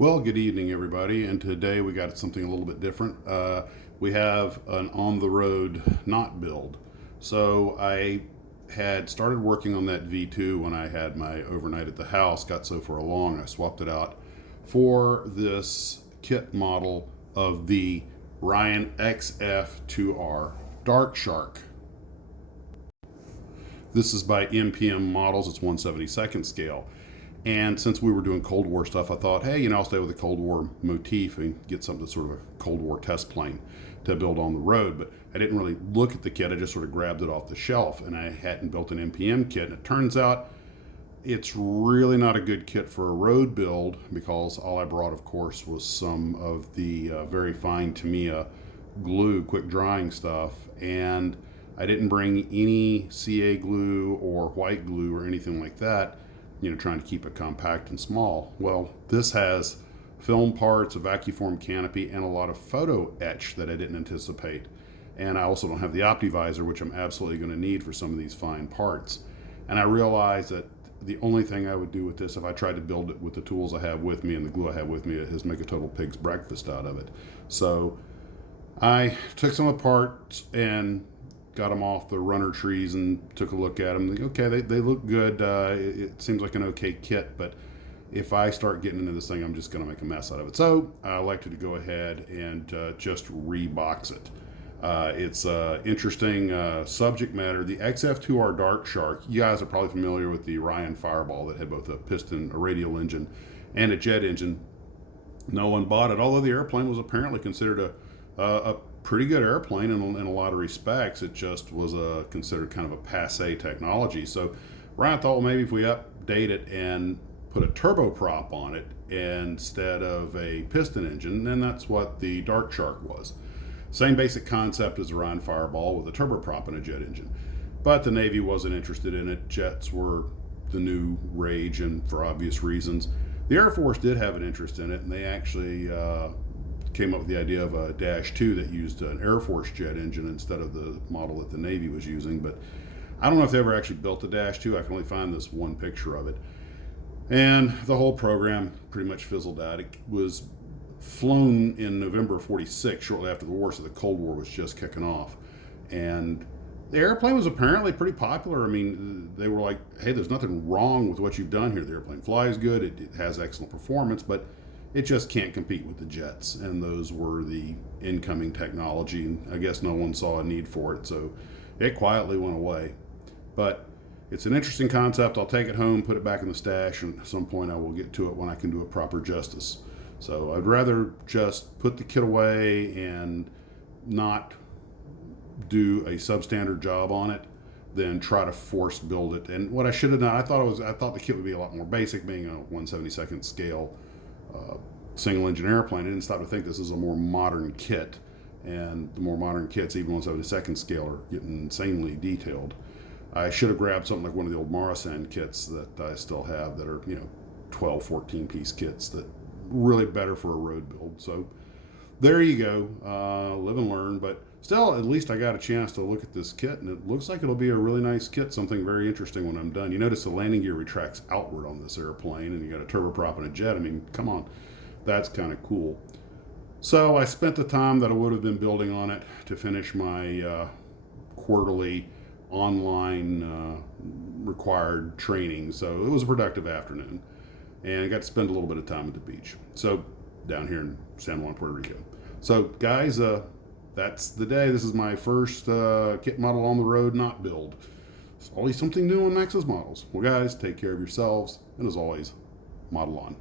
Well, good evening, everybody. And today we got something a little bit different. We have an on the road not build. So I had started working on that V2 when I had my overnight at the house, got so far along, I swapped it out for this kit model of the Ryan XF2R Dark Shark. This is by MPM Models, it's 1/72nd scale. And since we were doing Cold War stuff, I thought, hey, I'll stay with the Cold War motif and get something that's sort of a Cold War test plane to build on the road. But I didn't really look at the kit. I just sort of grabbed it off the shelf, and I hadn't built an MPM kit. And it turns out it's really not a good kit for a road build, because all I brought, of course, was some of the very fine Tamiya glue, quick drying stuff. And I didn't bring any CA glue or white glue or anything like that, trying to keep it compact and small. Well, this has film parts, a vacuform canopy, and a lot of photo etch that I didn't anticipate. And I also don't have the OptiVisor, which I'm absolutely going to need for some of these fine parts. And I realized that the only thing I would do with this, if I tried to build it with the tools I have with me and the glue I have with me, is make a total pig's breakfast out of it. So I took some apart and got them off the runner trees and took a look at them. Okay, they look good. It seems like an okay kit, but if I start getting into this thing, I'm just going to make a mess out of it. So I elected to go ahead and just rebox it. It's interesting subject matter. The XF2R Dark Shark, you guys are probably familiar with the Ryan Fireball that had both a piston, a radial engine, and a jet engine. No one bought it, although the airplane was apparently considered a pretty good airplane in a lot of respects. It just was considered kind of a passe technology. So Ryan thought, well, maybe if we update it and put a turboprop on it instead of a piston engine, then that's what the Dark Shark was. Same basic concept as the Ryan Fireball with a turboprop and a jet engine. But the Navy wasn't interested in it. Jets were the new rage, and for obvious reasons. The Air Force did have an interest in it, and they actually came up with the idea of a Dash 2 that used an Air Force jet engine instead of the model that the Navy was using. But I don't know if they ever actually built the Dash 2. I can only find this one picture of it. And the whole program pretty much fizzled out. It was flown in November of '46, shortly after the war, so the Cold War was just kicking off. And the airplane was apparently pretty popular. I mean, they were like, hey, there's nothing wrong with what you've done here. The airplane flies good, it has excellent performance, but it just can't compete with the jets. And those were the incoming technology, and I guess no one saw a need for it, so it quietly went away. But it's an interesting concept. I'll take it home, put it back in the stash, and at some point I will get to it when I can do it proper justice. So I'd rather just put the kit away and not do a substandard job on it than try to force build it. And what I should have done, I thought the kit would be a lot more basic, being a 1/72nd scale single engine airplane. I didn't stop to think this is a more modern kit, and the more modern kits, even 1/72nd scale, are getting insanely detailed. I should have grabbed something like one of the old Morrison kits that I still have that are 12, 14 piece kits that really better for a road build. So there you go, live and learn. But still, at least I got a chance to look at this kit, and it looks like it'll be a really nice kit, something very interesting when I'm done. You notice the landing gear retracts outward on this airplane, and you got a turboprop and a jet. I mean, come on, that's kind of cool. So I spent the time that I would have been building on it to finish my quarterly online required training. So it was a productive afternoon, and I got to spend a little bit of time at the beach. So down here in San Juan, Puerto Rico. So guys, that's the day. This is my first kit model on the road not build. It's always something new on Max's models. Well guys, take care of yourselves, and as always, model on.